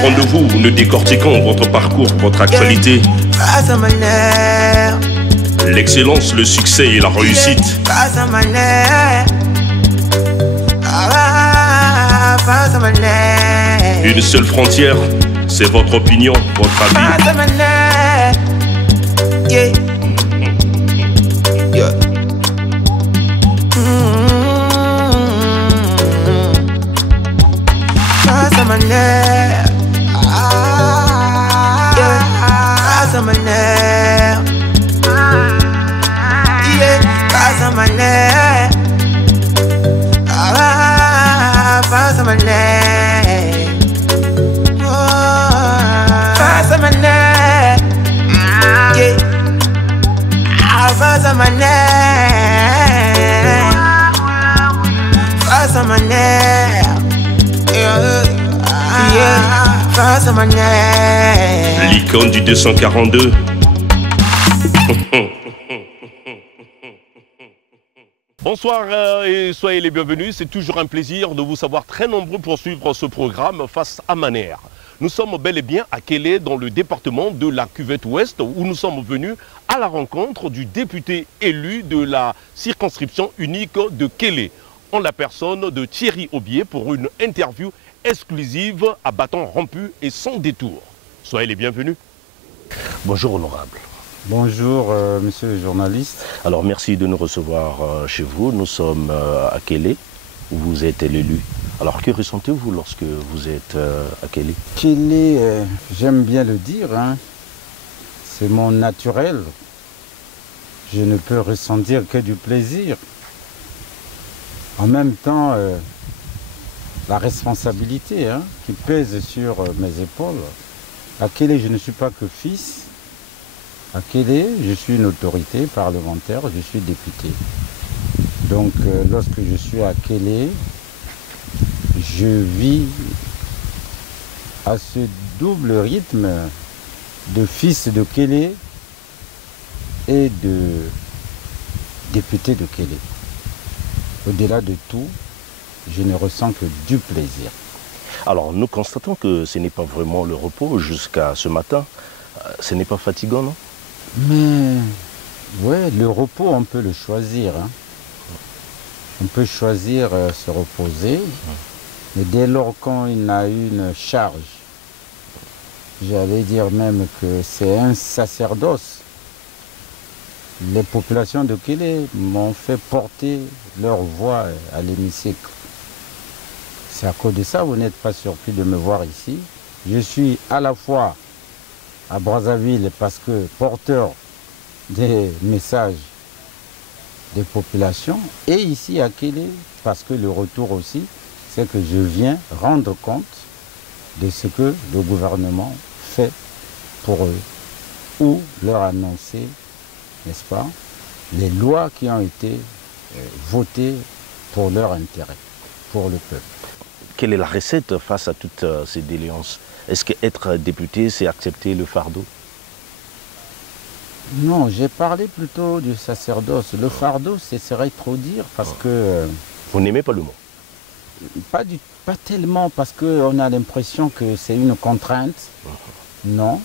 rendez-vous, nous décortiquons votre parcours, votre actualité. L'excellence, le succès et la réussite. Une seule frontière, c'est votre opinion, votre avis. L'icône du 242. Bonsoir et soyez les bienvenus. C'est toujours un plaisir de vous savoir très nombreux pour suivre ce programme Face à Maner. Nous sommes bel et bien à Kélé, dans le département de la Cuvette Ouest, où nous sommes venus à la rencontre du député élu de la circonscription unique de Kélé, en la personne de Thierry Aubier, pour une interview exclusive à bâton rompu et sans détour. Soyez les bienvenus. Bonjour honorable. Bonjour monsieur le journaliste. Alors merci de nous recevoir chez vous. Nous sommes à Kélé, où vous êtes l'élu. Alors que ressentez-vous lorsque vous êtes à Kélé? Kélé, j'aime bien le dire, hein. C'est mon naturel. Je ne peux ressentir que du plaisir. En même temps, la responsabilité qui pèse sur mes épaules. À Kélé, je ne suis pas que fils. À Kélé, je suis une autorité parlementaire, je suis député. Donc, lorsque je suis à Kélé, je vis à ce double rythme de fils de Kélé et de député de Kélé. Au-delà de tout, je ne ressens que du plaisir. Alors, nous constatons que ce n'est pas vraiment le repos jusqu'à ce matin. Ce n'est pas fatigant, non? Mais, ouais, le repos, on peut le choisir. On peut choisir se reposer. Mais dès lors qu'on a une charge, j'allais dire même que c'est un sacerdoce. Les populations de Kélé m'ont fait porter leur voix à l'hémicycle. C'est à cause de ça, vous n'êtes pas surpris de me voir ici. Je suis à la fois à Brazzaville parce que porteur des messages des populations et ici à Kélé parce que le retour aussi, c'est que je viens rendre compte de ce que le gouvernement fait pour eux ou leur annoncer, n'est-ce pas, les lois qui ont été votées pour leur intérêt, pour le peuple. Quelle est la recette face à toutes ces déliances? Est-ce qu'être député, c'est accepter le fardeau? Non, j'ai parlé plutôt du sacerdoce. Le fardeau, ce serait trop dire parce que... Vous n'aimez pas le mot? Pas tellement parce qu'on a l'impression que c'est une contrainte. Non,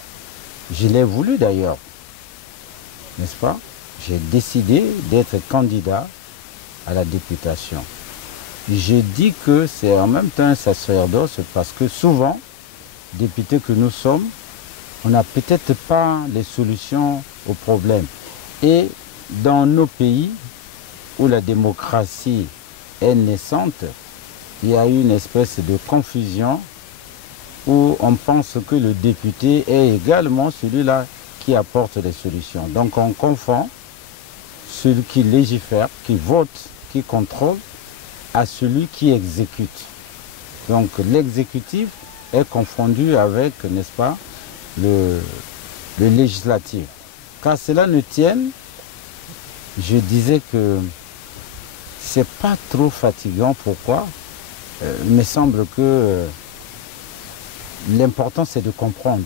je l'ai voulu d'ailleurs, n'est-ce pas? J'ai décidé d'être candidat à la députation. J'ai dit que c'est en même temps un sacerdoce parce que souvent, députés que nous sommes, on n'a peut-être pas les solutions aux problèmes. Et dans nos pays où la démocratie est naissante, il y a une espèce de confusion où on pense que le député est également celui-là qui apporte les solutions. Donc on confond celui qui légifère, qui vote, qui contrôle, à celui qui exécute. Donc l'exécutif est confondu avec, n'est-ce pas, le législatif. Qu'à cela ne tienne, je disais que c'est pas trop fatigant. Pourquoi? Il me semble que l'important c'est de comprendre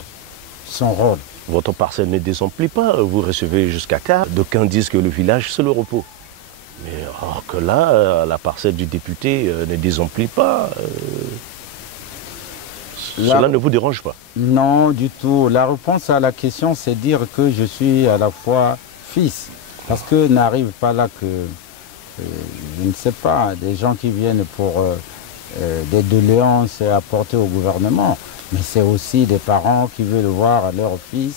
son rôle. Votre parcelle ne désemplit pas, vous recevez jusqu'à 4. D'aucuns disent que le village c'est le repos. Mais alors que là, la parcelle du député ne désemplit pas. Cela ne vous dérange pas? Non, du tout. La réponse à la question, c'est dire que je suis à la fois fils. Parce que n'arrive pas là que, je ne sais pas, des gens qui viennent pour des doléances apportées au gouvernement. Mais c'est aussi des parents qui veulent voir leur fils,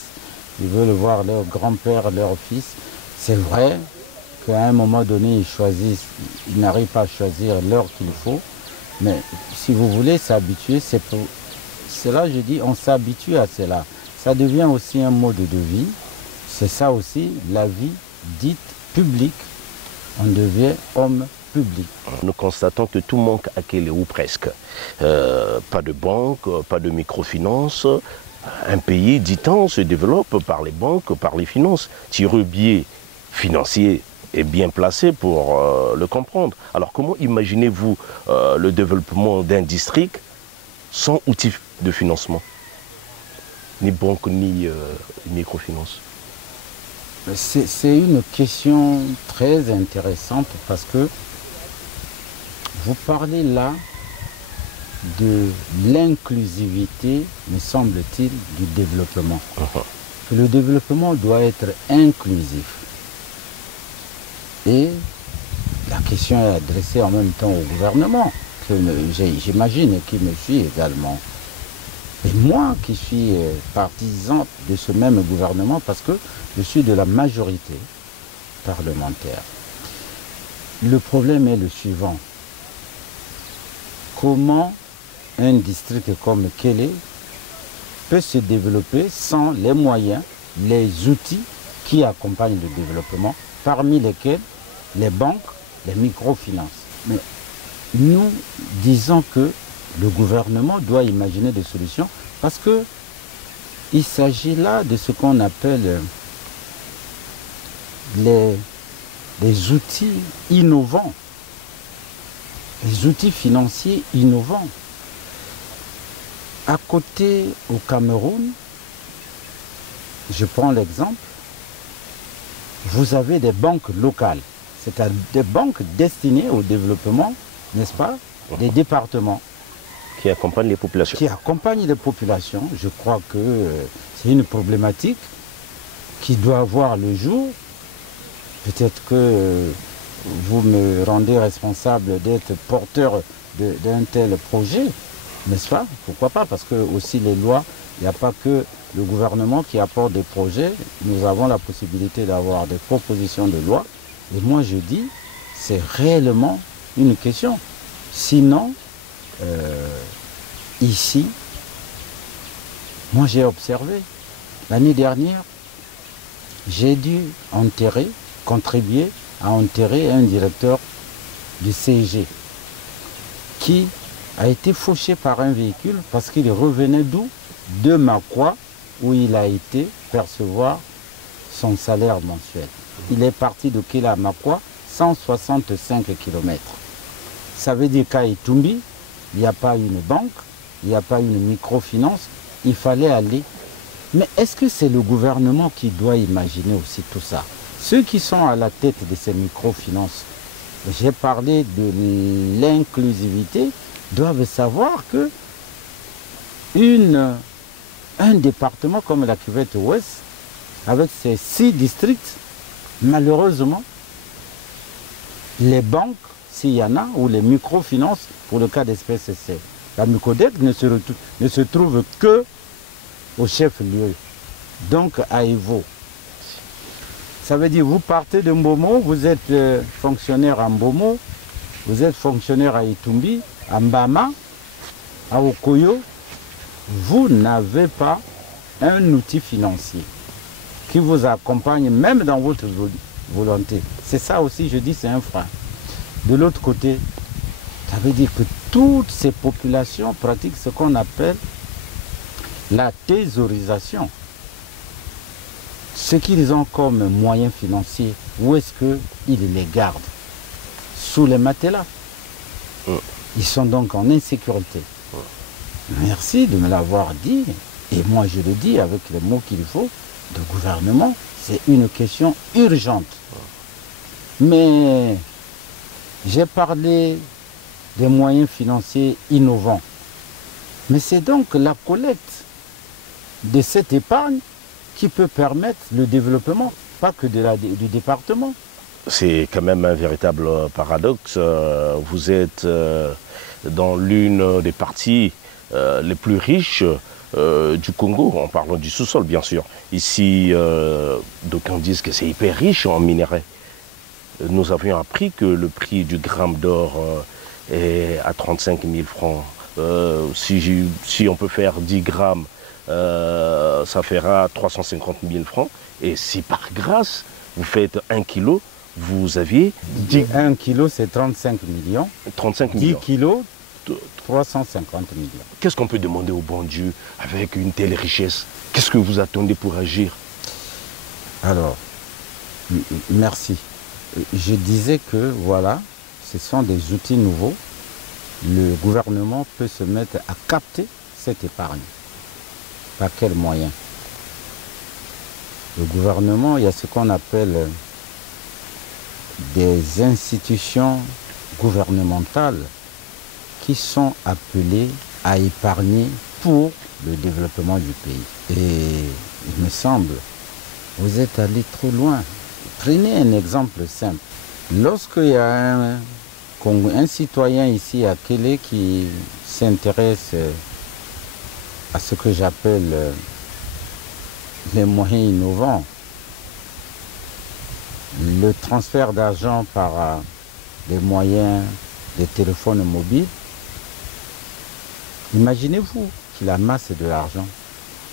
qui veulent voir leur grand-père, leur fils. C'est vrai qu'à un moment donné, ils choisissent, ils n'arrivent pas à choisir l'heure qu'il faut. Mais si vous voulez s'habituer, c'est là je dis, on s'habitue à cela. Ça devient aussi un mode de vie. C'est ça aussi, la vie dite publique. On devient homme public. Nous constatons que tout manque à Kélé, ou presque. Pas de banque, pas de microfinance. Un pays, dit-on, se développe par les banques, par les finances. Thirebier financier est bien placé pour le comprendre. Alors comment imaginez-vous le développement d'un district sans outils de financement? Ni banque, ni microfinance. C'est une question très intéressante parce que vous parlez là de l'inclusivité, me semble-t-il, du développement. Le développement doit être inclusif. Et la question est adressée en même temps au gouvernement, que j'imagine qui me suit également. Et moi qui suis partisan de ce même gouvernement parce que je suis de la majorité parlementaire. Le problème est le suivant. Comment un district comme Kélé peut se développer sans les moyens, les outils qui accompagnent le développement, parmi lesquels les banques, les microfinances. Mais nous disons que le gouvernement doit imaginer des solutions parce que il s'agit là de ce qu'on appelle les outils innovants, les outils financiers innovants. À côté, au Cameroun, je prends l'exemple, vous avez des banques locales, c'est-à-dire des banques destinées au développement, n'est-ce pas, des départements. Qui accompagnent les populations. Qui accompagnent les populations. Je crois que c'est une problématique qui doit voir le jour. Peut-être que vous me rendez responsable d'être porteur d'un tel projet, n'est-ce pas? Pourquoi pas? Parce que aussi les lois, il n'y a pas que le gouvernement qui apporte des projets. Nous avons la possibilité d'avoir des propositions de loi. Et moi je dis, c'est réellement une question. Sinon, ici, moi j'ai observé, l'année dernière, j'ai dû contribuer à enterrer un directeur du CEG qui a été fauché par un véhicule parce qu'il revenait d'où? De Makwa, où il a été percevoir son salaire mensuel. Il est parti de Kélé à Makwa, 165 km. Ça veut dire qu'à Itumbi, il n'y a pas une banque, il n'y a pas une microfinance, il fallait aller. Mais est-ce que c'est le gouvernement qui doit imaginer aussi tout ça? Ceux qui sont à la tête de ces microfinances, j'ai parlé de l'inclusivité, doivent savoir que un département comme la Cuvette Ouest, avec ses 6 districts, malheureusement, les banques, s'il y en a, ou les microfinances, pour le cas d'espèce, c'est la Micodec ne se trouve que au chef-lieu, donc à Evo. Ça veut dire, vous partez de Mbomo, vous êtes fonctionnaire à Mbomo, vous êtes fonctionnaire à Itumbi, à Mbama, à Okoyo, vous n'avez pas un outil financier qui vous accompagne même dans votre volonté. C'est ça aussi, je dis, c'est un frein. De l'autre côté, ça veut dire que toutes ces populations pratiquent ce qu'on appelle la thésaurisation. Ce qu'ils ont comme moyens financiers, où est-ce qu'ils les gardent? Sous les matelas. Ils sont donc en insécurité. Merci de me l'avoir dit. Et moi je le dis avec les mots qu'il faut. Le gouvernement, c'est une question urgente. Mais j'ai parlé des moyens financiers innovants. Mais c'est donc la collecte de cette épargne qui peut permettre le développement, pas que du département. C'est quand même un véritable paradoxe. Vous êtes dans l'une des parties les plus riches du Congo, en parlant du sous-sol bien sûr. Ici, d'aucuns disent que c'est hyper riche en minerais. Nous avions appris que le prix du gramme d'or est à 35 000 francs. Si on peut faire 10 grammes, ça fera 350 000 francs. Et si par grâce, vous faites 1 kilo, vous aviez 1 kilo, c'est 35 millions. 35 10 millions. kilos, 350 millions. Qu'est-ce qu'on peut demander au bon Dieu avec une telle richesse? Qu'est-ce que vous attendez pour agir? Alors, merci. Je disais que, voilà, ce sont des outils nouveaux. Le gouvernement peut se mettre à capter cette épargne. Par quels moyens? Le gouvernement, il y a ce qu'on appelle des institutions gouvernementales qui sont appelées à épargner pour le développement du pays. Et il me semble, vous êtes allé trop loin. Prenez un exemple simple. Lorsqu'il y a un citoyen ici à Kélé qui s'intéresse à ce que j'appelle les moyens innovants, le transfert d'argent par des moyens des téléphones mobiles, imaginez-vous qu'il amasse de l'argent,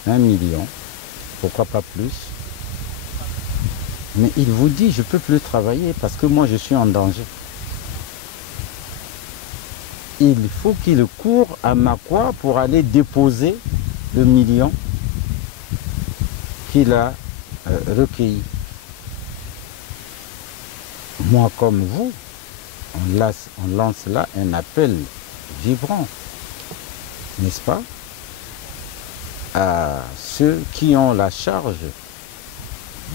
1 million, pourquoi pas plus, mais il vous dit je ne peux plus travailler parce que moi je suis en danger. Il faut qu'il court à Makwa pour aller déposer le million qu'il a recueilli. Moi comme vous, on lance là un appel vibrant, n'est-ce pas, à ceux qui ont la charge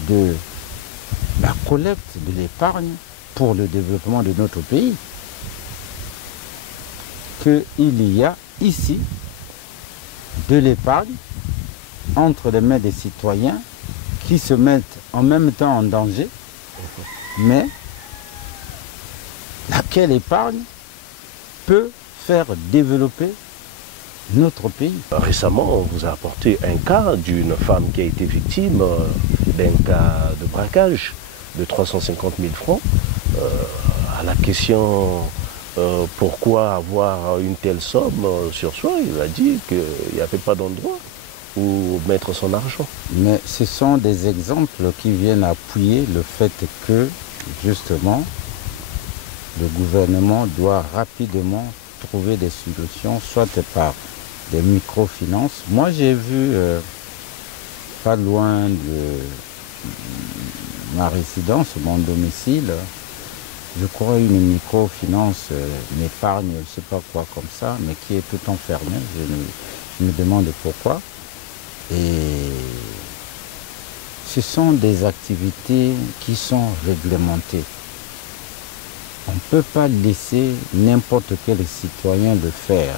de la collecte de l'épargne pour le développement de notre pays, qu'il y a ici de l'épargne entre les mains des citoyens qui se mettent en même temps en danger, mais laquelle épargne peut faire développer notre pays. Récemment, on vous a apporté un cas d'une femme qui a été victime d'un cas de braquage de 350 000 francs. À la question pourquoi avoir une telle somme sur soi, il a dit qu'il n'y avait pas d'endroit où mettre son argent. Mais ce sont des exemples qui viennent appuyer le fait que, justement, le gouvernement doit rapidement trouver des solutions, soit par des microfinances. Moi, j'ai vu, pas loin de ma résidence, mon domicile, je crois une microfinance, une épargne, je ne sais pas quoi comme ça, mais qui est tout enfermée. Je me demande pourquoi. Et ce sont des activités qui sont réglementées. On ne peut pas laisser n'importe quel citoyen le faire.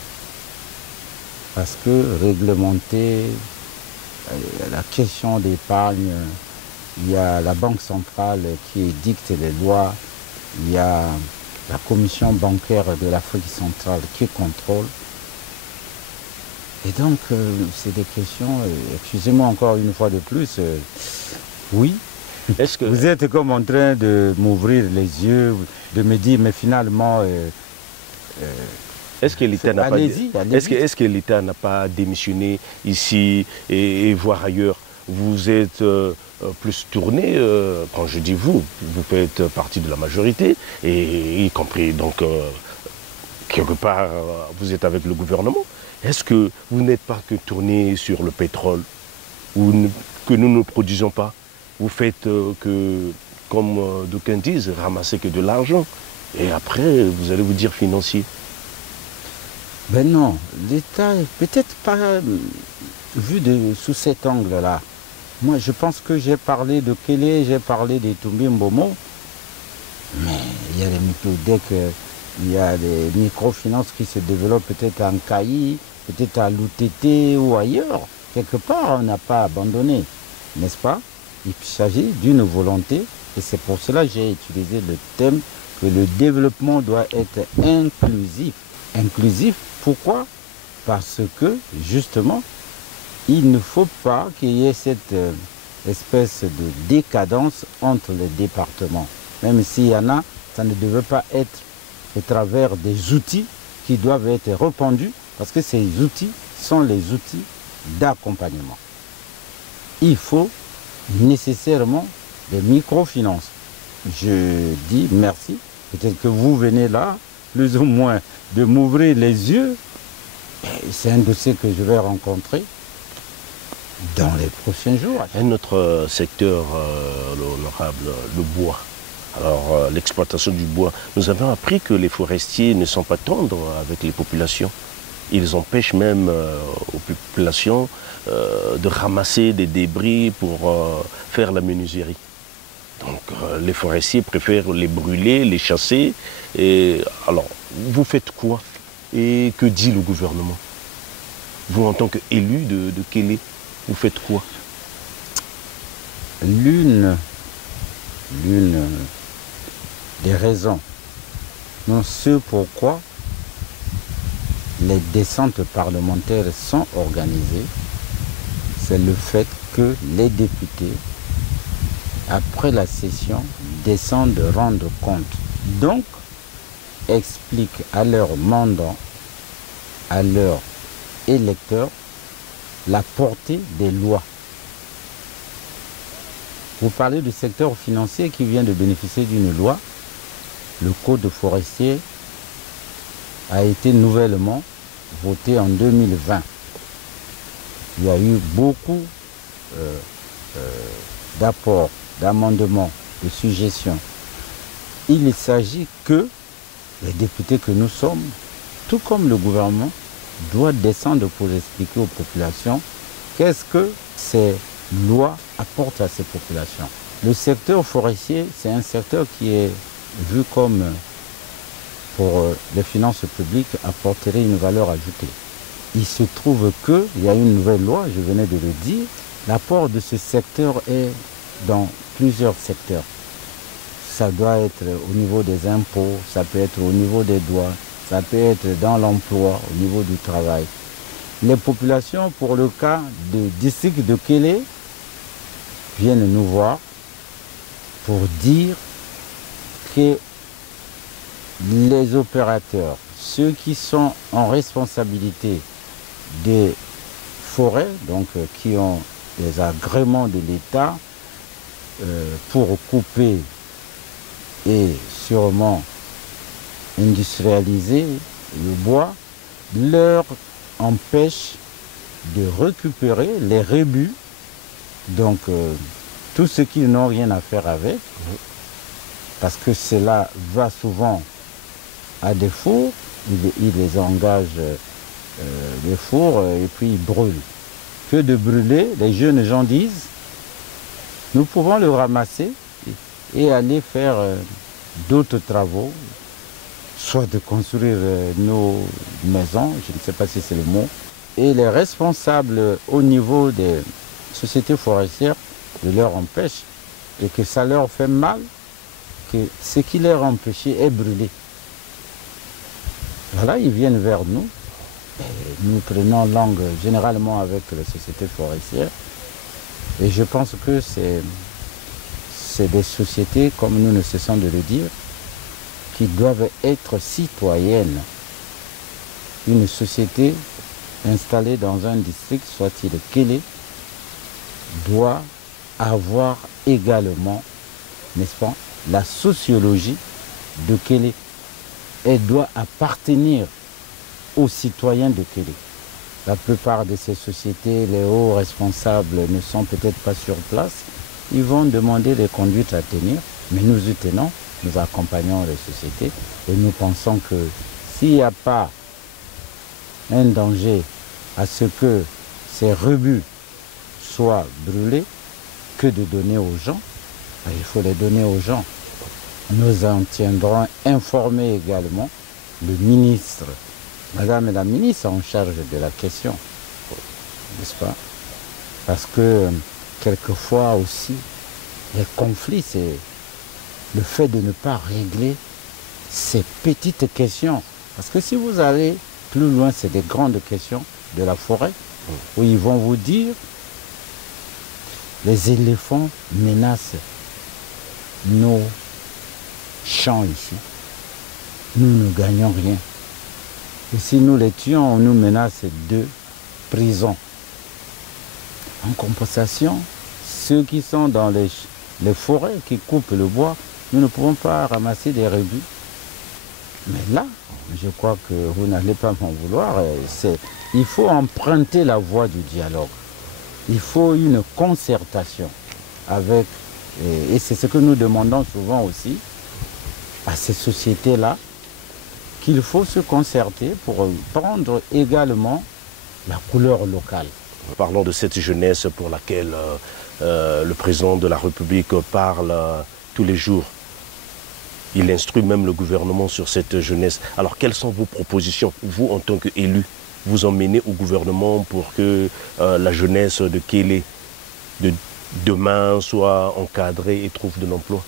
Parce que réglementer la question d'épargne, il y a la Banque centrale qui édicte les lois, il y a la Commission bancaire de l'Afrique centrale qui contrôle. Et donc, c'est des questions, excusez-moi encore une fois de plus, oui. Est-ce que vous êtes comme en train de m'ouvrir les yeux, de me dire, mais finalement... est-ce que l'État n'a pas démissionné ici et voire ailleurs? Vous êtes plus tourné, quand je dis vous faites partie de la majorité, et y compris donc quelque part vous êtes avec le gouvernement. Est-ce que vous n'êtes pas que tourné sur le pétrole ou que nous ne produisons pas? Vous faites que, comme d'aucuns disent, ramasser que de l'argent et après vous allez vous dire financier. Ben non, l'État peut-être pas vu sous cet angle-là. Moi, je pense que j'ai parlé de Kélé, j'ai parlé de Toumbi Mbomo, mais il y a dès qu'il y a des microfinances qui se développent peut-être en Kaï, peut-être à l'UTT ou ailleurs. Quelque part, on n'a pas abandonné, n'est-ce pas? Il s'agit d'une volonté, et c'est pour cela que j'ai utilisé le thème que le développement doit être inclusif. Inclusif, pourquoi? Parce que, justement, il ne faut pas qu'il y ait cette espèce de décadence entre les départements. Même s'il y en a, ça ne devait pas être au travers des outils qui doivent être répandus, parce que ces outils sont les outils d'accompagnement. Il faut nécessairement des microfinances. Je dis merci. Peut-être que vous venez là, plus ou moins, de m'ouvrir les yeux. C'est un dossier que je vais rencontrer dans les prochains jours. Un autre secteur, l'honorable, le bois. Alors, l'exploitation du bois. Nous avons appris que les forestiers ne sont pas tendres avec les populations. Ils empêchent même aux populations de ramasser des débris pour faire la menuiserie. Donc, les forestiers préfèrent les brûler, les chasser. Et, alors, vous faites quoi? Et que dit le gouvernement? Vous, en tant qu'élu de Kélé, vous faites quoi? L'une des raisons, non, ce pourquoi les descentes parlementaires sont organisées, c'est le fait que les députés, après la session, descendent rendre compte. Donc, expliquent à leurs mandants, à leurs électeurs, la portée des lois. Vous parlez du secteur financier qui vient de bénéficier d'une loi. Le code forestier a été nouvellement voté en 2020. Il y a eu beaucoup d'apports, d'amendements, de suggestions. Il s'agit que les députés que nous sommes, tout comme le gouvernement, doivent descendre pour expliquer aux populations qu'est-ce que ces lois apportent à ces populations. Le secteur forestier, c'est un secteur qui est vu comme, pour les finances publiques, apporterait une valeur ajoutée. Il se trouve qu'il y a une nouvelle loi, je venais de le dire, l'apport de ce secteur est dans plusieurs secteurs. Ça doit être au niveau des impôts, ça peut être au niveau des douanes, ça peut être dans l'emploi, au niveau du travail. Les populations, pour le cas du district de Kélé, viennent nous voir pour dire que les opérateurs, ceux qui sont en responsabilité des forêts, donc qui ont des agréments de l'État pour couper et sûrement industrialiser le bois, leur empêche de récupérer les rebuts, donc tout ce qu'ils n'ont rien à faire avec, parce que cela va souvent à des fours, ils les engagent les fours et puis ils brûlent. Que de brûler, les jeunes gens disent, nous pouvons le ramasser et aller faire d'autres travaux, soit de construire nos maisons, je ne sais pas si c'est le mot, et les responsables au niveau des sociétés forestières de leur empêcher et que ça leur fait mal, que ce qui leur a empêché est brûlé. Voilà, ils viennent vers nous, et nous prenons langue généralement avec les sociétés forestières, et je pense que c'est des sociétés, comme nous ne cessons de le dire, qui doivent être citoyennes. Une société installée dans un district, soit-il Kélé, doit avoir également, n'est-ce pas, la sociologie de Kélé. Elle doit appartenir aux citoyens de Kélé. La plupart de ces sociétés, les hauts responsables ne sont peut-être pas sur place. Ils vont demander des conduites à tenir, mais nous y tenons, nous accompagnons les sociétés et nous pensons que s'il n'y a pas un danger à ce que ces rebuts soient brûlés, que de donner aux gens, il faut les donner aux gens. Nous en tiendrons informer également le ministre Madame la ministre en charge de la question, n'est-ce pas? Parce que quelquefois aussi, les conflits, c'est le fait de ne pas régler ces petites questions. Parce que si vous allez plus loin, c'est des grandes questions de la forêt, où ils vont vous dire les éléphants menacent nos champs ici. Nous ne gagnons rien. Et si nous les tuons, on nous menace de prison. En compensation, ceux qui sont dans les forêts, qui coupent le bois, nous ne pouvons pas ramasser des rebuts. Mais là, je crois que vous n'allez pas m'en vouloir. Il faut emprunter la voie du dialogue. Il faut une concertation avec, et c'est ce que nous demandons souvent aussi à ces sociétés-là, qu'il faut se concerter pour prendre également la couleur locale. Parlons de cette jeunesse pour laquelle le président de la République parle tous les jours. Il instruit même le gouvernement sur cette jeunesse. Alors, quelles sont vos propositions, vous, en tant qu'élu, vous emmenez au gouvernement pour que la jeunesse de Kélé, de demain, soit encadrée et trouve de l'emploi?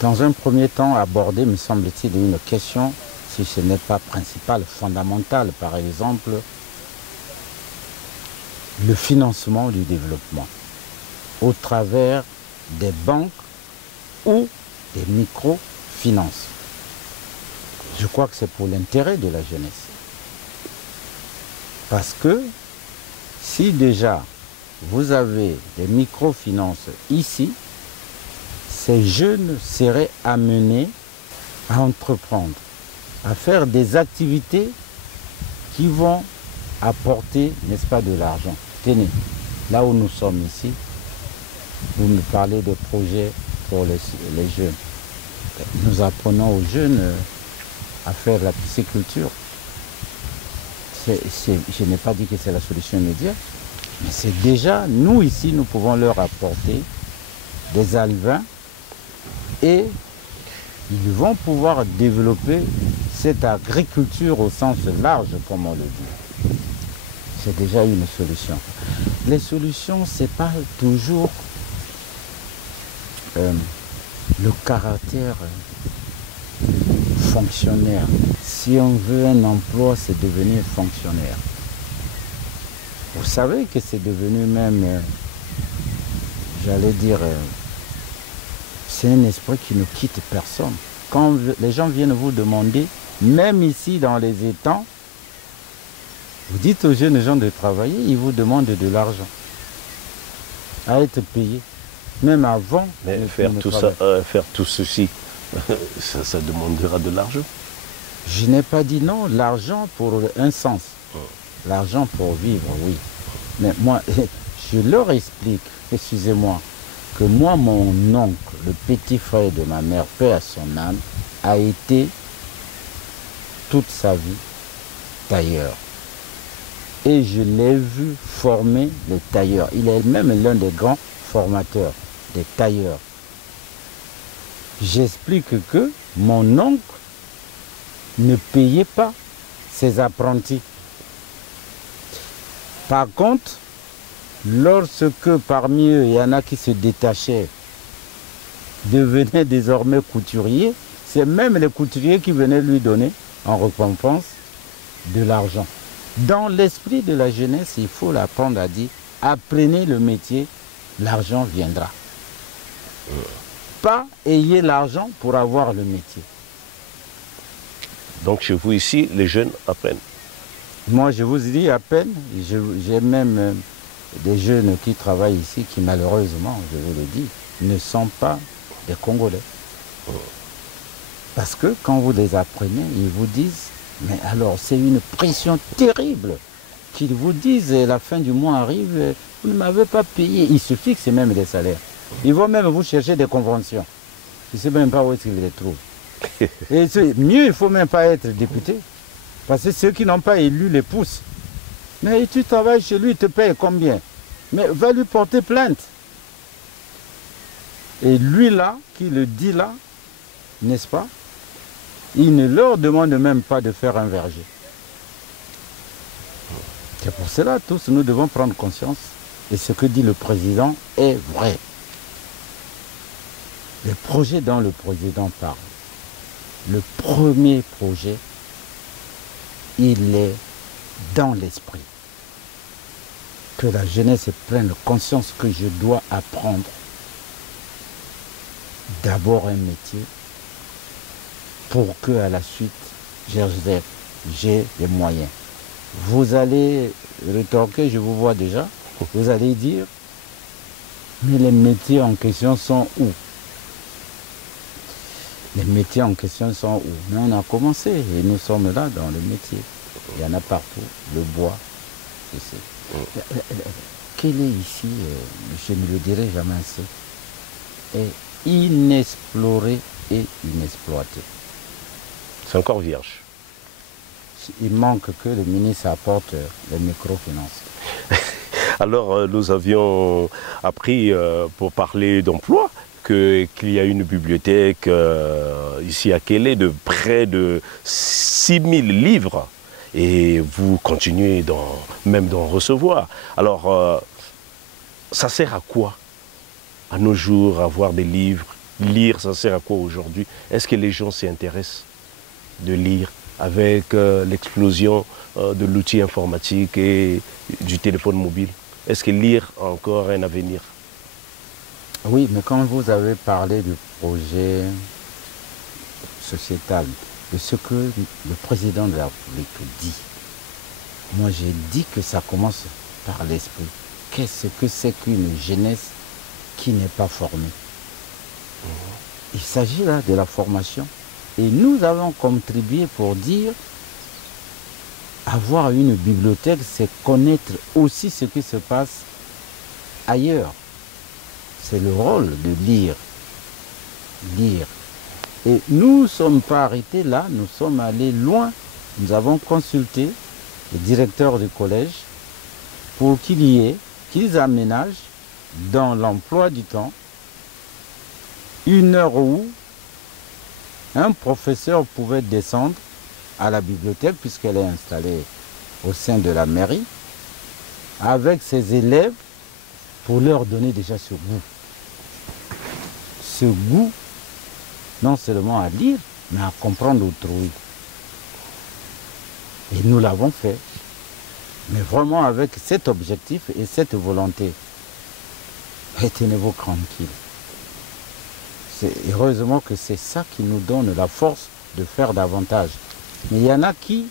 Dans un premier temps, aborder, me semble-t-il, une question, si ce n'est pas principale, fondamentale, par exemple, le financement du développement au travers des banques ou des microfinances. Je crois que c'est pour l'intérêt de la jeunesse. Parce que si déjà vous avez des microfinances ici, ces jeunes seraient amenés à entreprendre, à faire des activités qui vont apporter, n'est-ce pas, de l'argent. Tenez, là où nous sommes ici, vous me parlez de projets pour les jeunes. Nous apprenons aux jeunes à faire la pisciculture. Je n'ai pas dit que c'est la solution immédiate, mais c'est déjà, nous ici, nous pouvons leur apporter des alevins et ils vont pouvoir développer cette agriculture au sens large, comme on le dit. C'est déjà une solution. Les solutions, ce n'est pas toujours le caractère fonctionnaire. Si on veut un emploi, c'est devenir fonctionnaire. Vous savez que c'est devenu même, j'allais dire, c'est un esprit qui ne quitte personne. Quand les gens viennent vous demander, même ici dans les étangs, vous dites aux jeunes gens de travailler, ils vous demandent de l'argent, à être payés. Même avant. Mais faire tout ceci, ça demandera de l'argent. Je n'ai pas dit non, l'argent pour un sens. L'argent pour vivre, oui. Mais moi, je leur explique, excusez-moi, que moi, mon oncle, le petit frère de ma mère, paix à son âme, a été toute sa vie tailleur. Et je l'ai vu former les tailleurs. Il est même l'un des grands formateurs des tailleurs. J'explique que mon oncle ne payait pas ses apprentis. Par contre, lorsque parmi eux, il y en a qui se détachaient, devenaient désormais couturiers, c'est même les couturiers qui venaient lui donner en récompense de l'argent. Dans l'esprit de la jeunesse, il faut l'apprendre à dire, apprenez le métier, l'argent viendra. Pas ayez l'argent pour avoir le métier. Donc chez vous ici, les jeunes apprennent. Moi, je vous dis à peine, j'ai même des jeunes qui travaillent ici qui malheureusement, je vous le dis, ne sont pas des Congolais. Parce que quand vous les apprenez, ils vous disent, mais alors c'est une pression terrible qu'ils vous disent, la fin du mois arrive, vous ne m'avez pas payé. Ils se fixent même des salaires. Ils vont même vous chercher des conventions. Je ne sais même pas où est-ce qu'ils les trouvent. Et mieux, il ne faut même pas être député. Parce que ceux qui n'ont pas élu les poussent. Mais tu travailles chez lui, il te paye combien? Mais va lui porter plainte. Et lui là, qui le dit là, n'est-ce pas? Il ne leur demande même pas de faire un verger. C'est pour cela, tous, nous devons prendre conscience. Et ce que dit le président est vrai. Le projet dont le président parle, le premier projet, il est dans l'esprit. Que la jeunesse prenne conscience que je dois apprendre d'abord un métier pour que à la suite, j'ai les moyens. Vous allez rétorquer, je vous vois déjà, vous allez dire, mais les métiers en question sont où? Les métiers en question sont où? Mais on a commencé et nous sommes là dans le métier. Il y en a partout, le bois, je sais. Quel est ici, je ne le dirai jamais assez, est inexploré et inexploité. C'est encore vierge. Il manque que le ministre apporte les microfinances. Alors, nous avions appris, pour parler d'emploi, qu'il y a une bibliothèque ici à Kélé de près de 6000 livres. Et vous continuez même d'en recevoir. Alors, ça sert à quoi à nos jours, avoir des livres? Lire, ça sert à quoi aujourd'hui? Est-ce que les gens s'y intéressent de lire avec l'explosion de l'outil informatique et du téléphone mobile? Est-ce que lire a encore un avenir? Oui, mais quand vous avez parlé du projet sociétal, de ce que le président de la République dit, moi j'ai dit que ça commence par l'esprit. Qu'est-ce que c'est qu'une jeunesse qui n'est pas formée? Il s'agit là de la formation. Et nous avons contribué pour dire avoir une bibliothèque, c'est connaître aussi ce qui se passe ailleurs. C'est le rôle de lire. Lire. Et nous ne sommes pas arrêtés là, nous sommes allés loin. Nous avons consulté le directeur du collège pour qu'ils aménagent dans l'emploi du temps une heure où un professeur pouvait descendre à la bibliothèque, puisqu'elle est installée au sein de la mairie, avec ses élèves pour leur donner déjà ce goût. Ce goût, non seulement à lire, mais à comprendre autrui. Et nous l'avons fait, mais vraiment avec cet objectif et cette volonté. Et tenez-vous tranquille. Heureusement que c'est ça qui nous donne la force de faire davantage. Mais il y en a qui,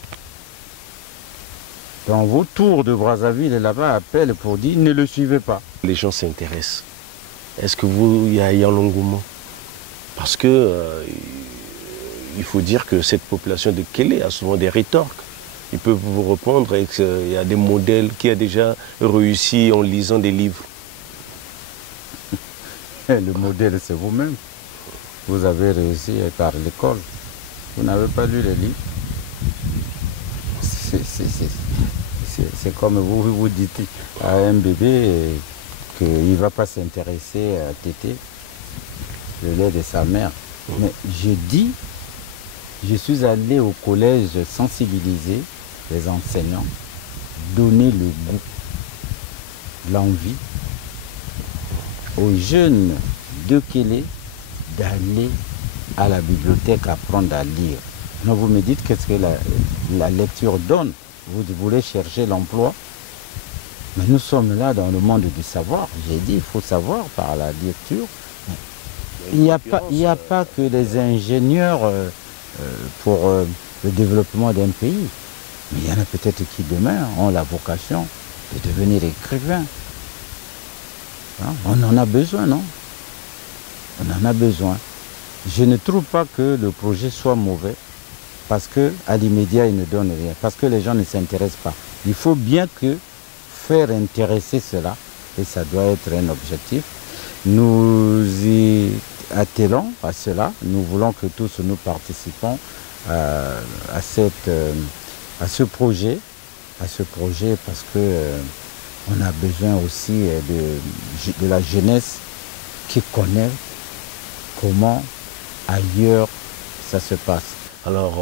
dans vos tours de Brazzaville et là-bas, appellent pour dire ne le suivez pas. Les gens s'intéressent. Est-ce que il y a un engouement? Parce que il faut dire que cette population de Kélé a souvent des rétorques. Ils peuvent vous répondre qu'il y a des modèles qui a déjà réussi en lisant des livres. Le modèle, c'est vous-même. Vous avez réussi par l'école. Vous n'avez pas lu les livres. C'est comme vous dites à un bébé qu'il ne va pas s'intéresser à téter le lait de sa mère. Mais je suis allé au collège sensibiliser les enseignants, donner le goût, l'envie aux jeunes de Kélé d'aller à la bibliothèque apprendre à lire. Donc vous me dites qu'est-ce que la lecture donne. Vous voulez chercher l'emploi. Mais nous sommes là dans le monde du savoir. J'ai dit il faut savoir par la lecture. Il n'y a pas que les ingénieurs pour le développement d'un pays. Mais il y en a peut-être qui demain ont la vocation de devenir écrivains. Hein? On en a besoin, non? On en a besoin. Je ne trouve pas que le projet soit mauvais parce qu'à l'immédiat, il ne donne rien, parce que les gens ne s'intéressent pas. Il faut bien que faire intéresser cela, et ça doit être un objectif. Nous y attelons à cela. Nous voulons que tous nous participons à ce projet parce que on a besoin aussi de la jeunesse qui connaît comment ailleurs ça se passe. Alors,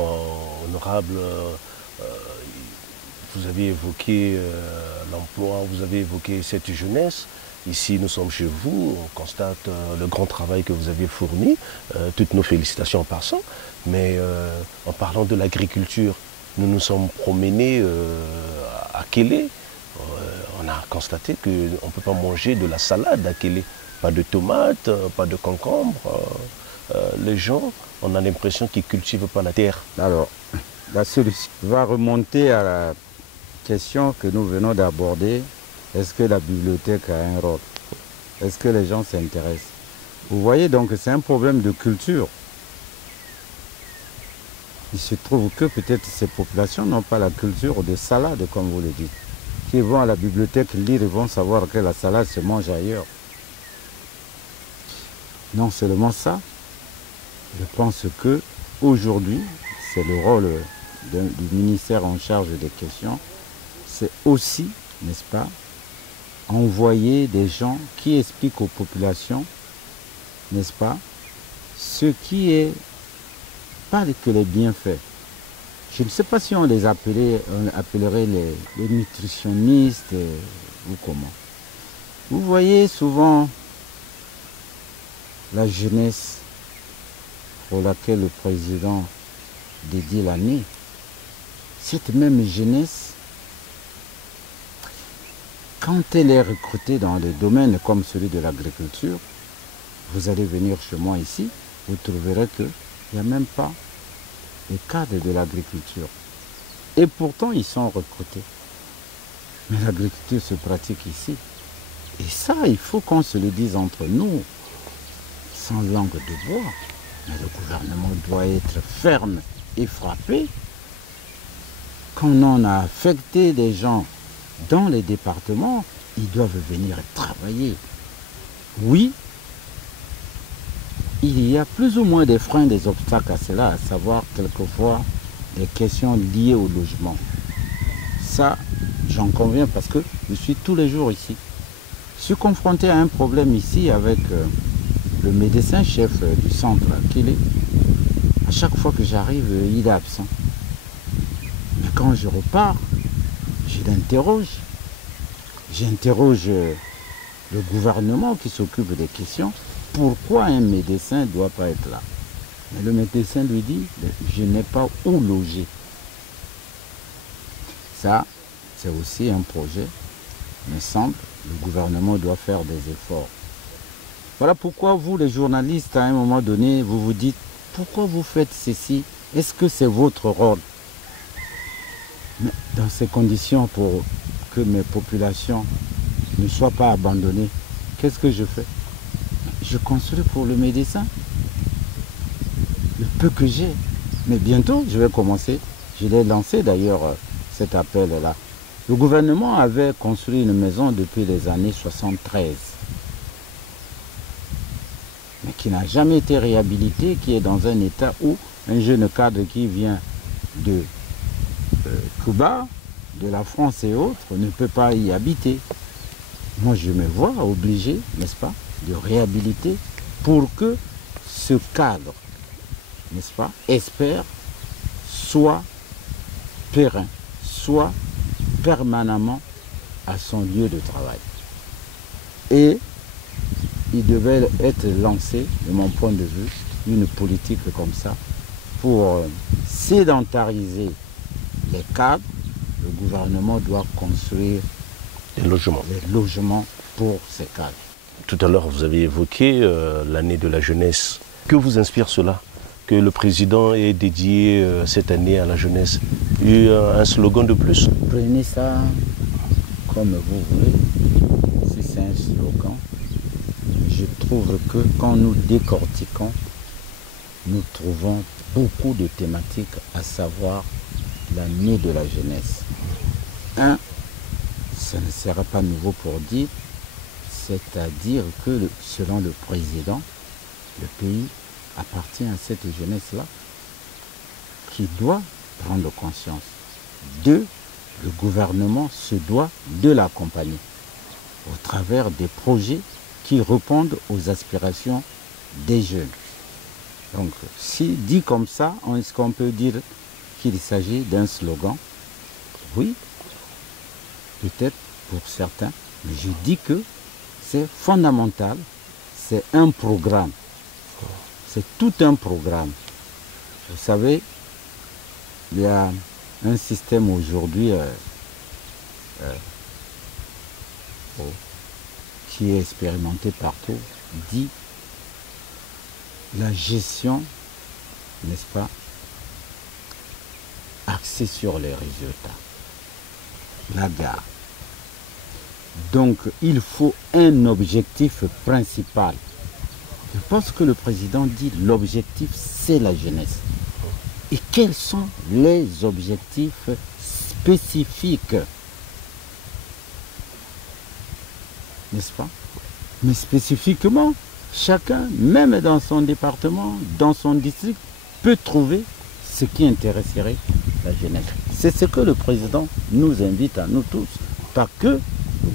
honorable, vous avez évoqué l'emploi, vous avez évoqué cette jeunesse. Ici, nous sommes chez vous, on constate le grand travail que vous avez fourni, toutes nos félicitations en passant. Mais en parlant de l'agriculture, nous nous sommes promenés à Kélé. On a constaté qu'on ne peut pas manger de la salade à Kélé. Pas de tomates, pas de concombres. Les gens, on a l'impression qu'ils ne cultivent pas la terre. Alors, la solution va remonter à la question que nous venons d'aborder. Est-ce que la bibliothèque a un rôle? Est-ce que les gens s'intéressent? Vous voyez donc c'est un problème de culture. Il se trouve que peut-être ces populations n'ont pas la culture de salade, comme vous le dites. Qui vont à la bibliothèque lire, ils vont savoir que la salade se mange ailleurs. Non seulement ça, je pense que aujourd'hui, c'est le rôle du ministère en charge des questions, c'est aussi, n'est-ce pas, envoyer des gens qui expliquent aux populations, n'est-ce pas, ce qui est, pas que les bienfaits. Je ne sais pas si on les appellerait les nutritionnistes ou comment. Vous voyez souvent la jeunesse pour laquelle le président dédie l'année. Cette même jeunesse, quand elle est recrutée dans des domaines comme celui de l'agriculture, vous allez venir chez moi ici, vous trouverez qu'il n'y a même pas les cadres de l'agriculture. Et pourtant, ils sont recrutés. Mais l'agriculture se pratique ici. Et ça, il faut qu'on se le dise entre nous, sans langue de bois. Mais le gouvernement doit être ferme et frappé. Quand on a affecté des gens dans les départements, ils doivent venir travailler. Oui, il y a plus ou moins des freins, des obstacles à cela, à savoir quelquefois des questions liées au logement. Ça, j'en conviens parce que je suis tous les jours ici. Je suis confronté à un problème ici avec le médecin chef du centre, qu'il est. À chaque fois que j'arrive, il est absent. Mais quand je repars, je l'interroge. J'interroge le gouvernement qui s'occupe des questions. Pourquoi un médecin ne doit pas être là? Mais le médecin lui dit, je n'ai pas où loger. Ça, c'est aussi un projet, me semble. Le gouvernement doit faire des efforts. Voilà pourquoi vous, les journalistes, à un moment donné, vous vous dites, pourquoi vous faites ceci? Est-ce que c'est votre rôle? Mais dans ces conditions, pour que mes populations ne soient pas abandonnées, qu'est-ce que je fais? Je construis pour le médecin, le peu que j'ai. Mais bientôt, je vais commencer. Je l'ai lancé d'ailleurs, cet appel-là. Le gouvernement avait construit une maison depuis les années 73, mais qui n'a jamais été réhabilitée, qui est dans un état où un jeune cadre qui vient de Cuba, de la France et autres, ne peut pas y habiter. Moi, je me vois obligé, n'est-ce pas, de réhabiliter pour que ce cadre, n'est-ce pas, espère, soit périn, soit permanemment à son lieu de travail. Et il devait être lancé, de mon point de vue, une politique comme ça pour sédentariser les cadres. Le gouvernement doit construire des logements pour ces cadres. Tout à l'heure, vous avez évoqué l'année de la jeunesse. Que vous inspire cela? Que le président ait dédié cette année à la jeunesse? Il y a eu un slogan de plus? Prenez ça comme vous voulez. Si c'est un slogan, je trouve que quand nous décortiquons, nous trouvons beaucoup de thématiques, à savoir l'année de la jeunesse. Ça ne sera pas nouveau pour dire, c'est-à-dire que selon le président, le pays appartient à cette jeunesse-là qui doit prendre conscience. Le gouvernement se doit de l'accompagner au travers des projets qui répondent aux aspirations des jeunes. Donc, si dit comme ça, est-ce qu'on peut dire qu'il s'agit d'un slogan? Oui, peut-être pour certains, mais je dis que c'est fondamental, c'est un programme. C'est tout un programme. Vous savez, il y a un système aujourd'hui qui est expérimenté partout, dit la gestion, n'est-ce pas, axée sur les résultats. La gare. Donc, il faut un objectif principal. Je pense que le président dit l'objectif, c'est la jeunesse. Et quels sont les objectifs spécifiques? N'est-ce pas? Mais spécifiquement, chacun, même dans son département, dans son district, peut trouver ce qui intéresserait la jeunesse. C'est ce que le président nous invite à nous tous, pas que le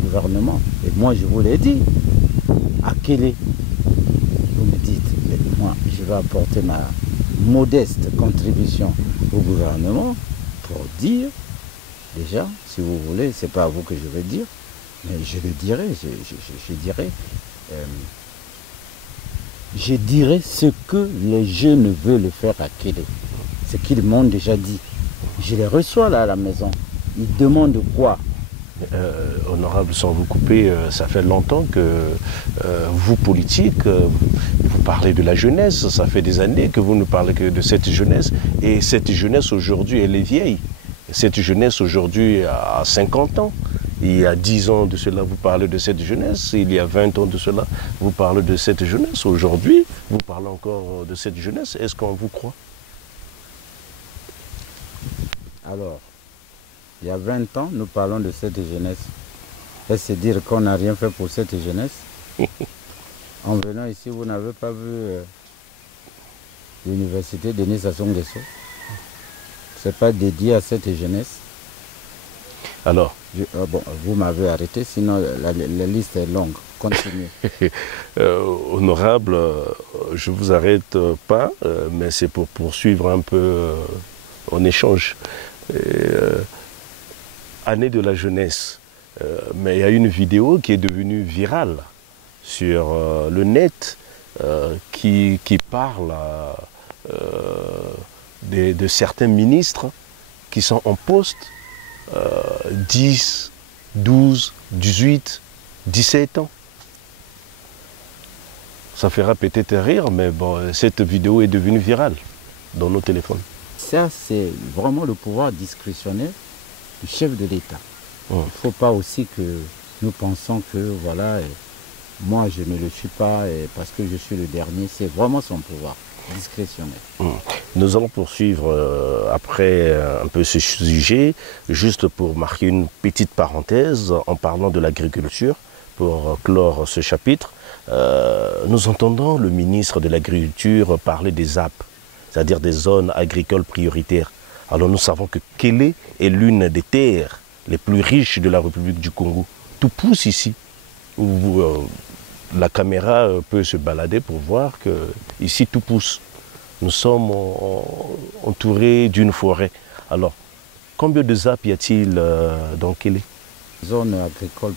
gouvernement. Et moi, je vous l'ai dit, à Kélé, vous me dites, moi, je vais apporter ma modeste contribution au gouvernement pour dire, déjà, si vous voulez, c'est pas à vous que je vais dire, mais je le dirai, je dirai ce que les jeunes veulent faire à Kélé. Ce qu'ils m'ont déjà dit. Je les reçois là à la maison. Ils demandent quoi? Honorable, sans vous couper, ça fait longtemps que vous, politiques, vous parlez de la jeunesse. Ça fait des années que vous ne parlez que de cette jeunesse. Et cette jeunesse aujourd'hui, elle est vieille. Cette jeunesse aujourd'hui a 50 ans. Il y a 10 ans de cela, vous parlez de cette jeunesse. Il y a 20 ans de cela, vous parlez de cette jeunesse. Aujourd'hui, vous parlez encore de cette jeunesse. Est-ce qu'on vous croit? Alors, il y a 20 ans, nous parlons de cette jeunesse. Est-ce dire qu'on n'a rien fait pour cette jeunesse? En venant ici, vous n'avez pas vu l'université Denis Sassou Nguesso? Ce n'est pas dédié à cette jeunesse. Alors bon, vous m'avez arrêté, sinon la liste est longue. Continuez. Honorable, je ne vous arrête pas, mais c'est pour poursuivre un peu en échange. Année de la jeunesse, mais il y a une vidéo qui est devenue virale sur le net qui parle de certains ministres qui sont en poste 10, 12, 18, 17 ans. Ça fera peut-être rire, mais bon, cette vidéo est devenue virale dans nos téléphones. Ça, c'est vraiment le pouvoir discrétionnaire du chef de l'État. Il ne faut pas aussi que nous pensons que, voilà, moi je ne le suis pas parce que je suis le dernier. C'est vraiment son pouvoir discrétionnaire. Nous allons poursuivre après un peu ce sujet, juste pour marquer une petite parenthèse en parlant de l'agriculture, pour clore ce chapitre. Nous entendons le ministre de l'Agriculture parler des ZAP, c'est-à-dire des zones agricoles prioritaires. Alors nous savons que Kélé est l'une des terres les plus riches de la République du Congo. Tout pousse ici. La caméra peut se balader pour voir que ici tout pousse. Nous sommes entourés d'une forêt. Alors, combien de ZAP y a-t-il dans Kélé? Zone agricole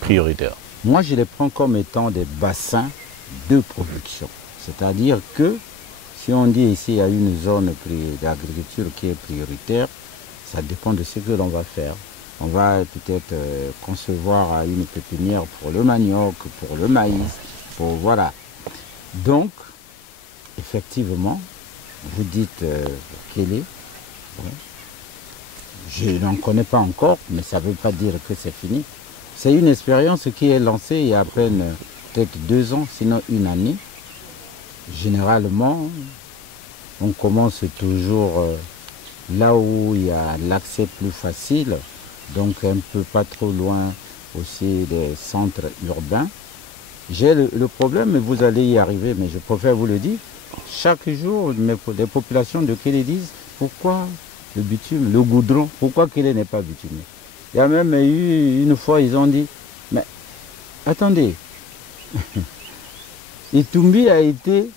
Prioritaire. Moi, je les prends comme étant des bassins de production. C'est-à-dire que si on dit ici il y a une zone d'agriculture qui est prioritaire, ça dépend de ce que l'on va faire. On va peut-être concevoir une pépinière pour le manioc, pour le maïs, voilà. Donc, effectivement, vous dites Kélé. Je n'en connais pas encore, mais ça ne veut pas dire que c'est fini. C'est une expérience qui est lancée il y a à peine peut-être 2 ans, sinon 1 année. Généralement, on commence toujours là où il y a l'accès plus facile, donc un peu pas trop loin aussi des centres urbains. J'ai le problème, mais vous allez y arriver, mais je préfère vous le dire. Chaque jour, les populations de Kélé disent pourquoi le bitume, le goudron, pourquoi Kélé n'est pas bitumé. Il y a même eu une fois, ils ont dit, mais attendez, Itumbi a été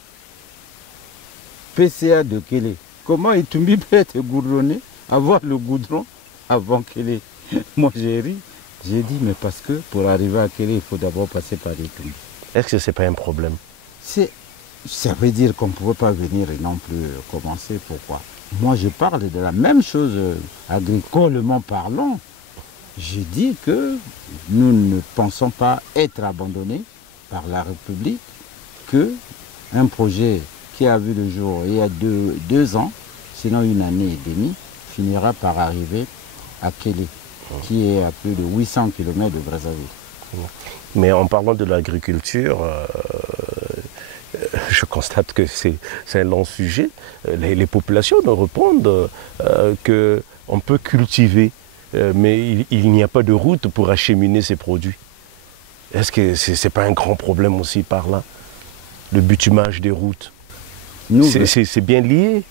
PCA de Kélé. Comment Itumbi peut être goudronné, avoir le goudron avant Kélé? Moi j'ai ri, J'ai dit, mais parce que pour arriver à Kélé, il faut d'abord passer par Itoumbi. Est-ce que ce n'est pas un problème? Ça veut dire qu'on ne pouvait pas venir et non plus commencer. Pourquoi? Moi, je parle de la même chose agricolement parlant. Je dis que nous ne pensons pas être abandonnés par la République, que un projet qui a vu le jour il y a deux ans, sinon une année et demie, finira par arriver à Kélé, qui est à plus de 800 km de Brazzaville. Mais en parlant de l'agriculture, je constate que c'est un long sujet. Les populations nous répondent qu'on peut cultiver, mais il n'y a pas de route pour acheminer ces produits. Est-ce que ce n'est pas un grand problème aussi par là? Le bitumage des routes. C'est bien lié?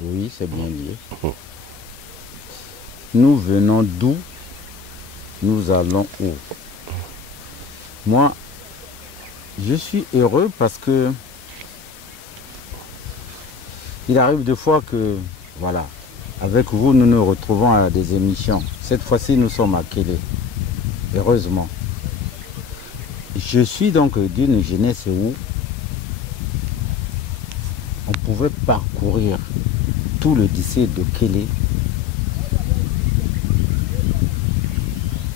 Oui, c'est bien lié. Nous venons d'où? Nous allons où? Moi, je suis heureux parce que il arrive des fois que, voilà, avec vous, nous nous retrouvons à des émissions. Cette fois-ci, nous sommes à Kélé, heureusement. Je suis donc d'une jeunesse où on pouvait parcourir tout le district de Kélé.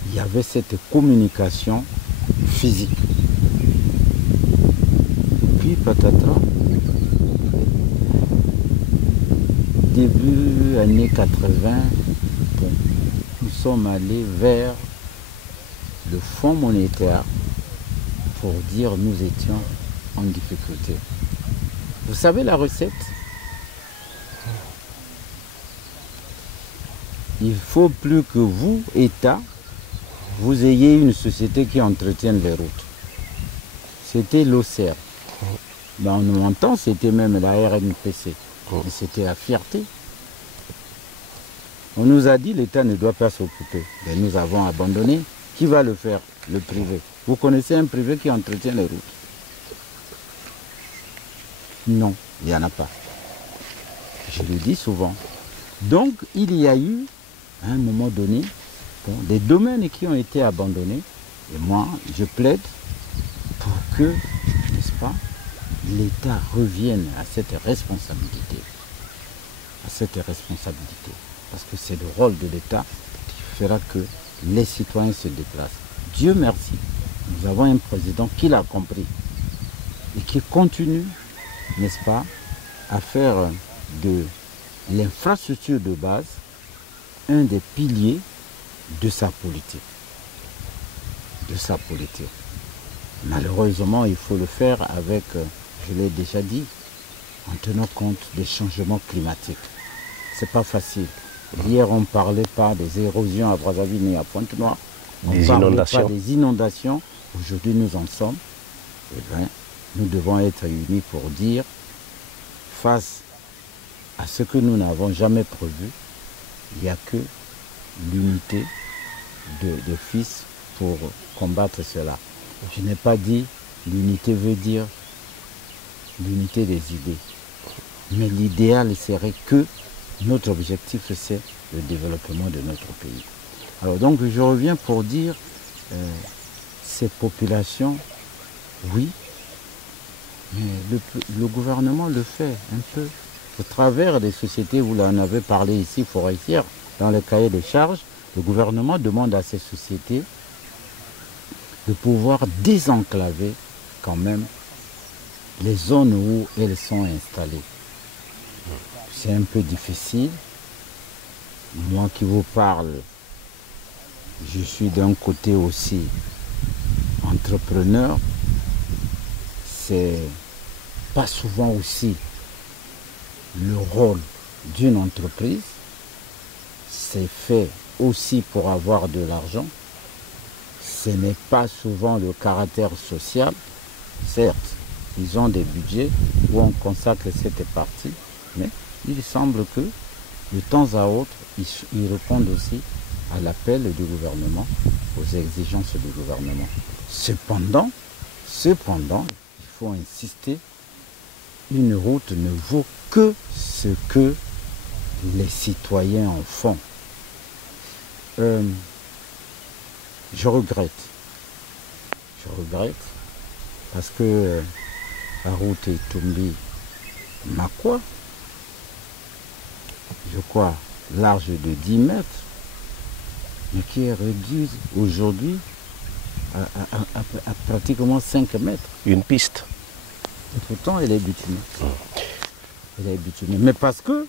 Il y avait cette communication physique. Puis patatras, début années 80, bon, nous sommes allés vers le Fonds monétaire pour dire nous étions en difficulté. Vous savez la recette? Il faut plus que vous, État, vous ayez une société qui entretienne les routes. C'était l'OCR. En mon temps, c'était même la RNPC. Et c'était la fierté. On nous a dit l'État ne doit pas s'occuper. Mais nous avons abandonné. Qui va le faire? Le privé. Vous connaissez un privé qui entretient les routes? Non, il n'y en a pas. Je le dis souvent. Donc, il y a eu, à un moment donné, des domaines qui ont été abandonnés. Et moi, je plaide pour que, n'est-ce pas, l'État revienne à cette responsabilité. À cette responsabilité. Parce que c'est le rôle de l'État qui fera que les citoyens se déplacent. Dieu merci, nous avons un président qui l'a compris et qui continue, n'est-ce pas, à faire de l'infrastructure de base un des piliers de sa politique. De sa politique. Malheureusement, il faut le faire avec, je l'ai déjà dit, en tenant compte des changements climatiques. C'est pas facile. Hier, on ne parlait pas des érosions à Brazzaville et à Pointe-Noire. On ne parlait pas des inondations. Aujourd'hui, nous en sommes. Eh bien, nous devons être unis pour dire, face à ce que nous n'avons jamais prévu, il n'y a que l'unité de fils pour combattre cela. Je n'ai pas dit l'unité veut dire l'unité des idées. Mais l'idéal serait que notre objectif, c'est le développement de notre pays. Alors donc, je reviens pour dire, ces populations, oui, mais le gouvernement le fait un peu. Au travers des sociétés, vous en avez parlé ici, forestières, dans le cahier de charges, le gouvernement demande à ces sociétés de pouvoir désenclaver quand même les zones où elles sont installées. C'est un peu difficile. Moi qui vous parle, je suis d'un côté aussi entrepreneur. C'est pas souvent aussi le rôle d'une entreprise. C'est fait aussi pour avoir de l'argent. Ce n'est pas souvent le caractère social. Certes, ils ont des budgets où on consacre cette partie, mais il semble que de temps à autre, ils répondent aussi à l'appel du gouvernement, aux exigences du gouvernement. Cependant, il faut insister, une route ne vaut que ce que les citoyens en font. je regrette. Je regrette parce que la route est tombée Makwa, je crois, large de 10 mètres, mais qui est réduite aujourd'hui à pratiquement 5 mètres. Une piste. Et pourtant, elle est bitumée. Elle est bitumée. Mais parce que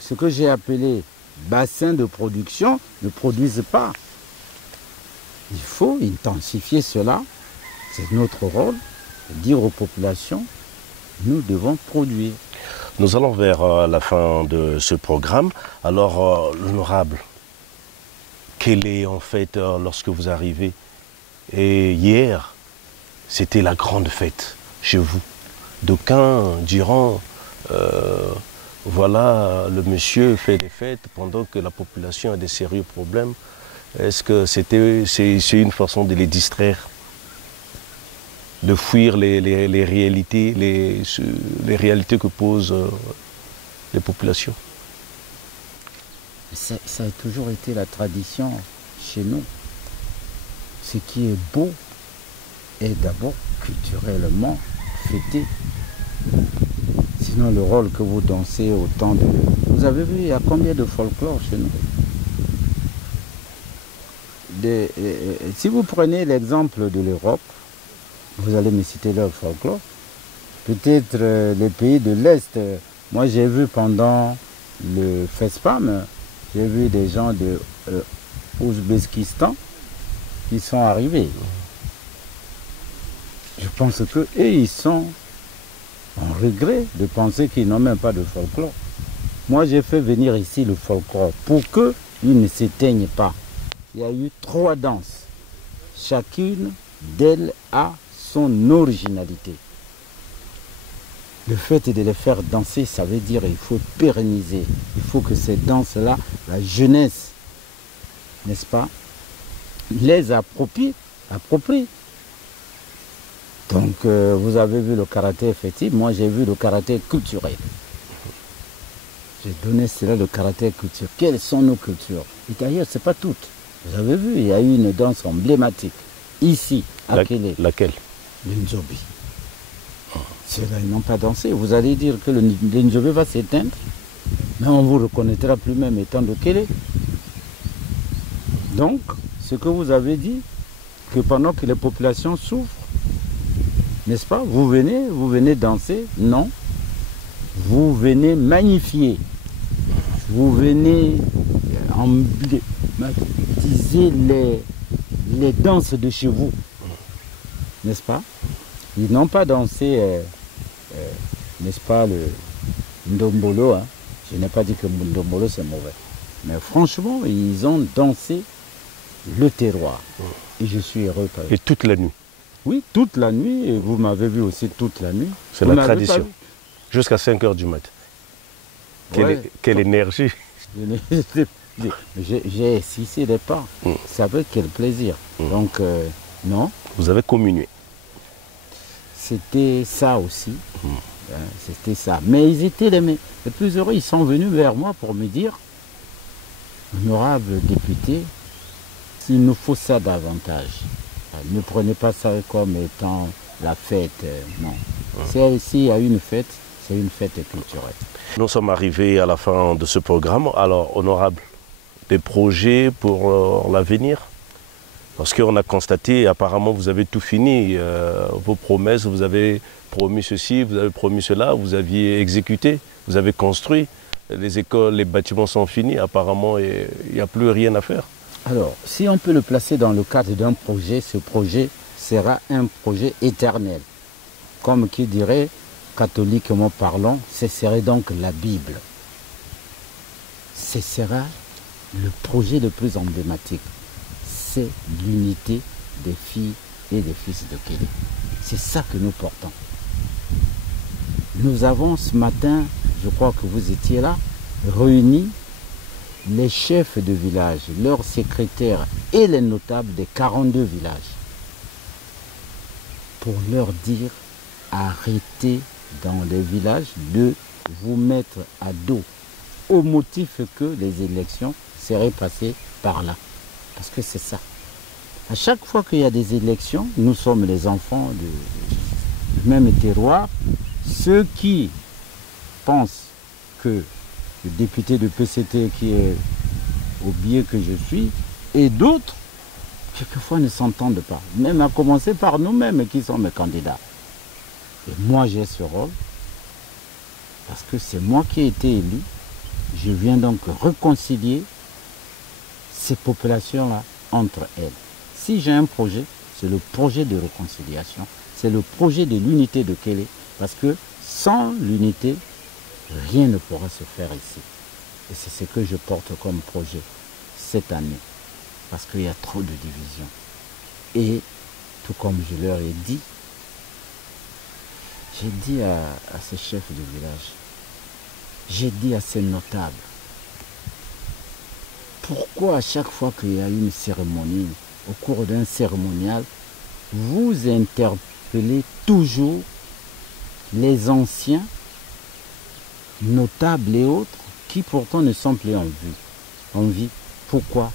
ce que j'ai appelé bassin de production ne produisent pas. Il faut intensifier cela. C'est notre rôle de dire aux populations, nous devons produire. Nous allons vers la fin de ce programme. Alors, l'honorable, quel est en fait lorsque vous arrivez? Et hier, c'était la grande fête chez vous. D'aucuns diront, voilà, le monsieur fait des fêtes pendant que la population a des sérieux problèmes. Est-ce que c'est une façon de les distraire, de fuir les réalités, les réalités que posent les populations? Ça a toujours été la tradition chez nous. Ce qui est beau est d'abord culturellement fêté. Sinon, le rôle que vous dansez autant de... Vous avez vu, il y a combien de folklore chez nous? Si vous prenez l'exemple de l'Europe, vous allez me citer leur folklore. Peut-être les pays de l'Est. Moi, j'ai vu pendant le FESPAM, j'ai vu des gens de Ouzbékistan qui sont arrivés. Je pense que ils sont en regret de penser qu'ils n'ont même pas de folklore. Moi, j'ai fait venir ici le folklore pour qu'il ne s'éteigne pas. Il y a eu 3 danses. Chacune d'elles a son originalité. Le fait de les faire danser, ça veut dire qu'il faut pérenniser. Il faut que ces danses-là, la jeunesse, n'est-ce pas, les approprie. Donc, vous avez vu le karaté effectif, moi j'ai vu le karaté culturel. J'ai donné cela le karaté culturel. Quelles sont nos cultures? Et d'ailleurs, ce n'est pas toutes. Vous avez vu, il y a eu une danse emblématique, ici, à Kélé. Laquelle? Le Nzobi. Ceux-là, ils n'ont pas dansé. Vous allez dire que le Nzobi va s'éteindre, mais on ne vous reconnaîtra plus même étant de Kélé. Donc, ce que vous avez dit, que pendant que les populations souffrent, n'est-ce pas, vous venez danser, non. Vous venez magnifier. Vous venez emblématiser les danses de chez vous. N'est-ce pas? Ils n'ont pas dansé, n'est-ce pas, le Ndombolo. Hein. Je n'ai pas dit que Ndombolo c'est mauvais. Mais franchement, ils ont dansé le terroir. Et je suis heureux. Et toute la nuit? Oui, toute la nuit. Et vous m'avez vu aussi toute la nuit. C'est la tradition. Jusqu'à 5 h du matin. Quelle énergie. J'ai cissé des pas. Ça fait quel plaisir. Donc, non. Vous avez communié. C'était ça aussi. C'était ça. Mais ils étaient les plus heureux. Ils sont venus vers moi pour me dire, honorable député, il nous faut ça davantage. Ne prenez pas ça comme étant la fête. Non. S'il y a une fête, c'est une fête culturelle. Nous sommes arrivés à la fin de ce programme. Alors, honorable, des projets pour l'avenir? Parce qu'on a constaté, apparemment, vous avez tout fini. Vos promesses, vous avez promis ceci, vous avez promis cela, vous aviez exécuté, vous avez construit. Les écoles, les bâtiments sont finis. Apparemment, il n'y a plus rien à faire. Alors, si on peut le placer dans le cadre d'un projet, ce projet sera un projet éternel. Comme qui dirait, catholiquement parlant, ce serait donc la Bible. Ce sera le projet le plus emblématique. C'est l'unité des filles et des fils de Kélé. C'est ça que nous portons. Nous avons ce matin, je crois que vous étiez là, réunis les chefs de village, leurs secrétaires et les notables des 42 villages pour leur dire arrêtez dans les villages de vous mettre à dos au motif que les élections seraient passées par là. Parce que c'est ça. À chaque fois qu'il y a des élections, nous sommes les enfants du même terroir. Ceux qui pensent que le député de PCT qui est au biais que je suis, et d'autres, quelquefois ne s'entendent pas. Même à commencer par nous-mêmes qui sommes mes candidats. Et moi j'ai ce rôle, parce que c'est moi qui ai été élu. Je viens donc réconcilier ces populations-là entre elles. Si j'ai un projet, c'est le projet de réconciliation, c'est le projet de l'unité de Kélé, parce que sans l'unité, rien ne pourra se faire ici. Et c'est ce que je porte comme projet cette année, parce qu'il y a trop de divisions. Et tout comme je leur ai dit, j'ai dit à ces chefs de village, j'ai dit à ces notables, pourquoi à chaque fois qu'il y a une cérémonie, au cours d'un cérémonial, vous interpellez toujours les anciens, notables et autres, qui pourtant ne sont plus en vie. Pourquoi?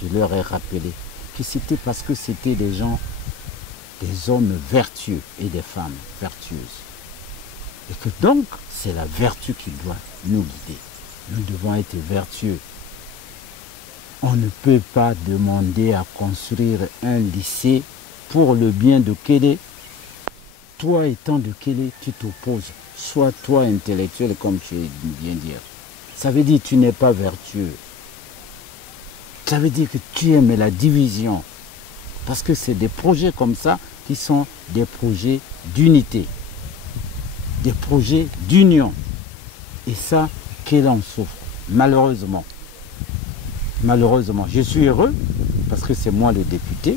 Je leur ai rappelé que c'était parce que c'était des gens, des hommes vertueux et des femmes vertueuses. Et que donc, c'est la vertu qui doit nous guider. Nous devons être vertueux. On ne peut pas demander à construire un lycée pour le bien de Kélé. Toi étant de Kélé, tu t'opposes. Sois toi intellectuel comme tu viens de dire. Ça veut dire que tu n'es pas vertueux. Ça veut dire que tu aimes la division. Parce que c'est des projets comme ça qui sont des projets d'unité. Des projets d'union. Et ça, Kélé en souffre, malheureusement. Malheureusement, je suis heureux parce que c'est moi le député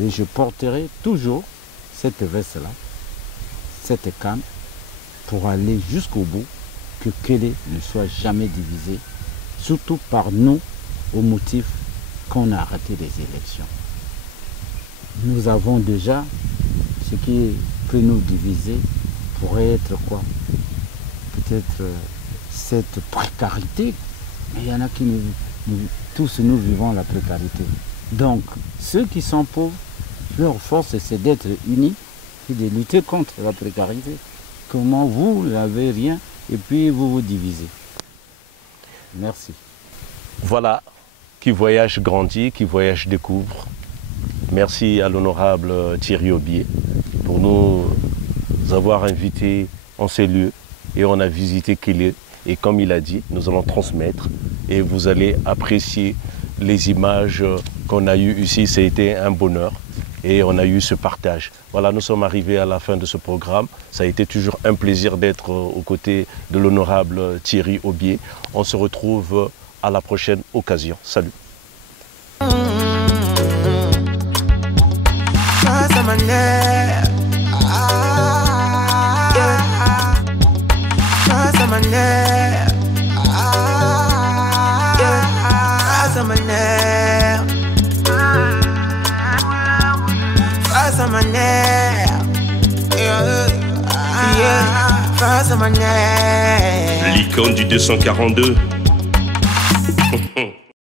et je porterai toujours cette veste-là, cette canne, pour aller jusqu'au bout, que Kélé ne soit jamais divisé, surtout par nous, au motif qu'on a raté les élections. Nous avons déjà ce qui peut nous diviser pourrait être quoi? Peut-être cette précarité, mais il y en a qui tous nous vivons la précarité. Donc, ceux qui sont pauvres, leur force c'est d'être unis et de lutter contre la précarité. Comment vous n'avez rien et puis vous vous divisez. Merci. Voilà, qui voyage grandit, qui voyage découvre. Merci à l'honorable Thierry Aubier pour nous avoir invités en ces lieux et on a visité Kélé. Et comme il a dit, nous allons transmettre et vous allez apprécier les images qu'on a eues ici. Ça a été un bonheur et on a eu ce partage. Voilà, nous sommes arrivés à la fin de ce programme. Ça a été toujours un plaisir d'être aux côtés de l'honorable Thierry Aubier. On se retrouve à la prochaine occasion. Salut. L'icône du 242